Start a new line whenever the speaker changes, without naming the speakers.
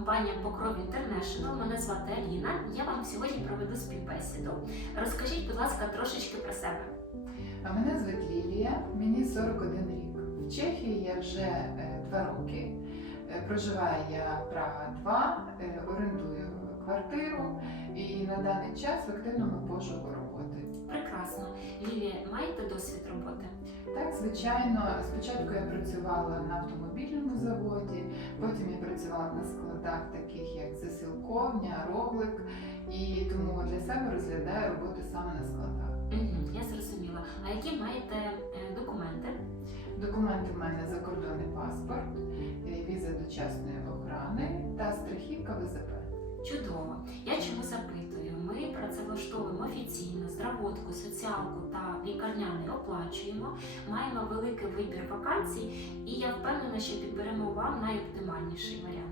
компанія Покров Інтернешнл. Мене звати Аліна. Я вам сьогодні проведу співбесіду. Розкажіть, будь ласка, трошечки про себе.
А Мене звуть Лілія, мені 41 рік. В Чехії я вже е, два роки. Е, Проживаю я Прага 2, е, орендую квартиру і на даний час в активному пошуку роботи.
Прекрасно. Лілія, маєте досвід роботи?
Так, звичайно, спочатку я працювала на автомобільному заводі, потім працювала на складах, таких як Засілковня, Роблик, і тому для себе розглядаю роботу саме на складах.
Угу, я зрозуміла. А які маєте е, документи?
Документи в мене закордонний паспорт, е, віза дочасної охорони та страхівка ВЗП.
Чудово. Я чому запитую? Ми працевлаштовуємо офіційно здравотку, соціалку та лікарняний оплачуємо. Маємо великий вибір вакансій, і я впевнена, що підберемо вам найоптимальніший варіант.